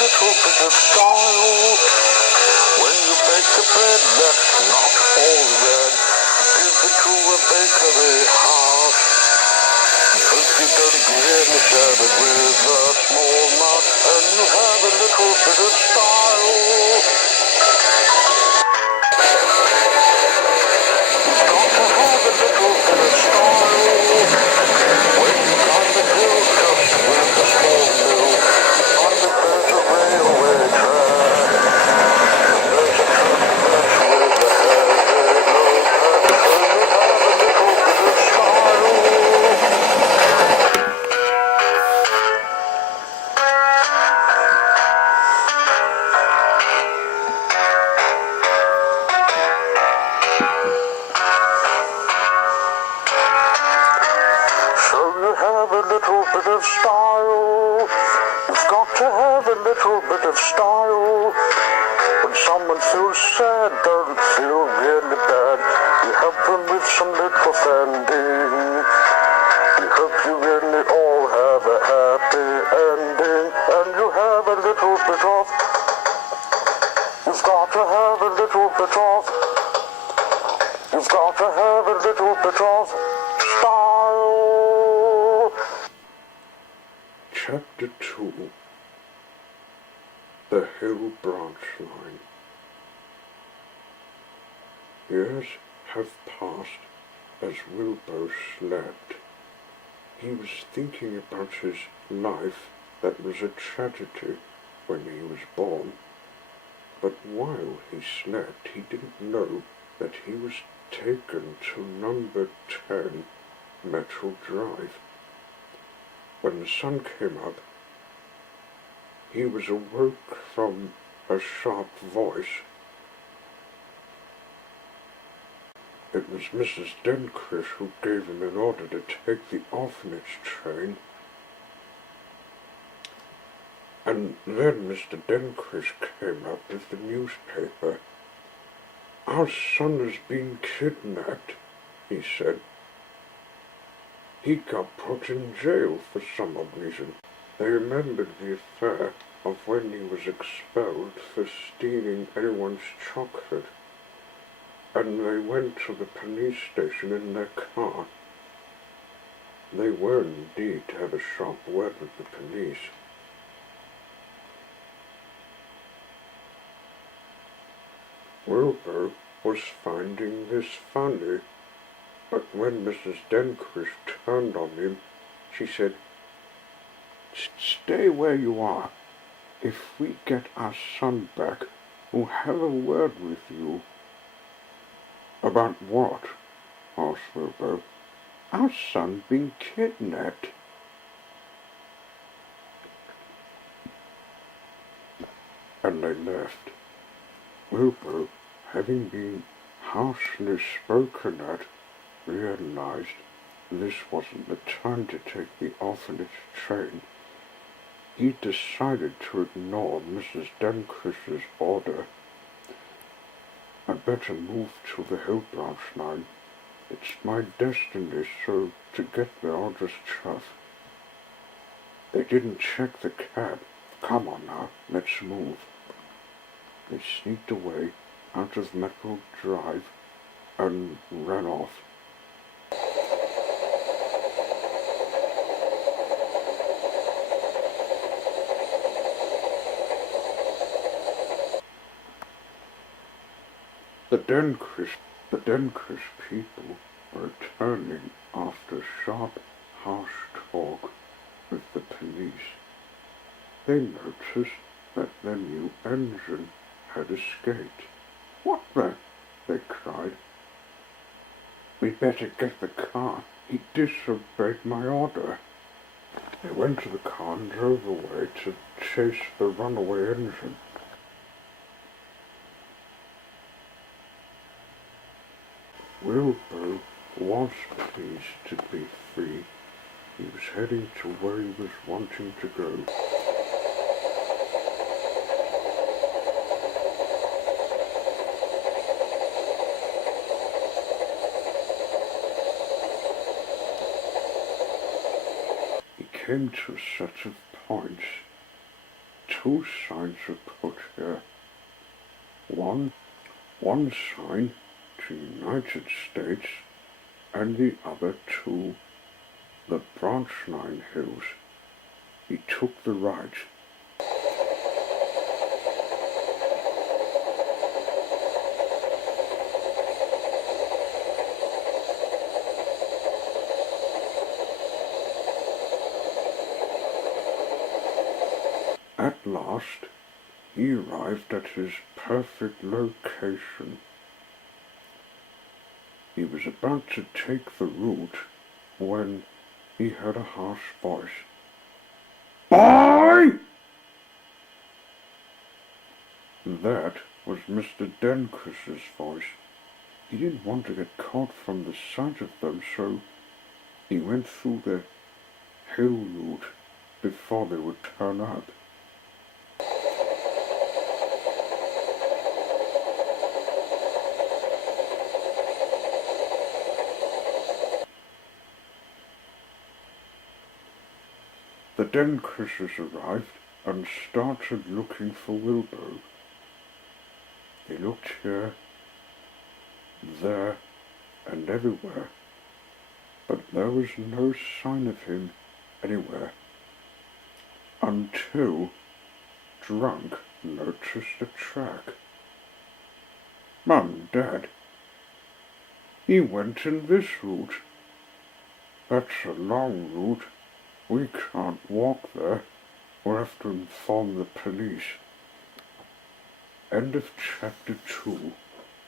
little bit of style. When you bake a bread that's not all red, give it to a bakery house. If you don't really serve it with a small nut, and you have a little bit of style. You've got to have a little bit of style. When you climb the hill just with a small mill, you find that there's a railway track. There's a truck that's with a heavy load pack, so you have a little bit of style. So you have a little bit of style. You've got to have a little bit of style. When someone feels sad, don't feel really bad. You help them with some little fending. You hope you really all have a happy ending. And you have a little bit of. You've got to have a little bit of. You've got to have a little bit of style. Chapter 2. The Hill Branch Line. Years have passed as Wilbur slept. He was thinking about his life that was a tragedy when he was born. But while he slept, he didn't know that he was taken to number 10 Metal Drive. When the sun came up, he was awoke from a sharp voice. It was Mrs. Dencrish who gave him an order to take the orphanage train. And then Mr. Dencrish came up with the newspaper. "Our son has been kidnapped," he said. He got put in jail for some odd reason. They remembered the affair of when he was expelled for stealing anyone's chocolate, and they went to the police station in their car. They were indeed to have a sharp word with the police. Wilbur was finding this funny, but when Mrs. Dencrish turned on him, she said, "Stay where you are. If we get our son back, we'll have a word with you." "About what?" asked Wilbur. "Our son being kidnapped." And they left. Wilbur, having been harshly spoken at, realized this wasn't the time to take the orphanage train. He decided to ignore Mrs. Dencrish's order. "I'd better move to the Hill Branch Line. It's my destiny, so to get there I'll just chuff." They didn't check the cab. "Come on now, let's move." They sneaked away out of Metal Drive and ran off. The Dencrish people were returning after sharp, harsh talk with the police. They noticed that their new engine had escaped. "What the?" they cried. "We'd better get the car. He disobeyed my order." They went to the car and drove away to chase the runaway engine. Wilbur was pleased to be free. He was heading to where he was wanting to go. He came to a set of points, two signs were put here. One sign to United States and the other to the Branch Line Hills. He took the right. At last, he arrived at his perfect location. He was about to take the route when he heard a harsh voice. Boy! That was Mr. Dencris's voice. He didn't want to get caught from the sight of them, so he went through the hill route before they would turn up. The Dencris's arrived and started looking for Wilbur. They looked here, there, and everywhere, but there was no sign of him anywhere, until Drunk noticed a track. Mum, Dad, he went in this route. That's a long route. We can't walk there. We'll have to inform the police. End of chapter 2.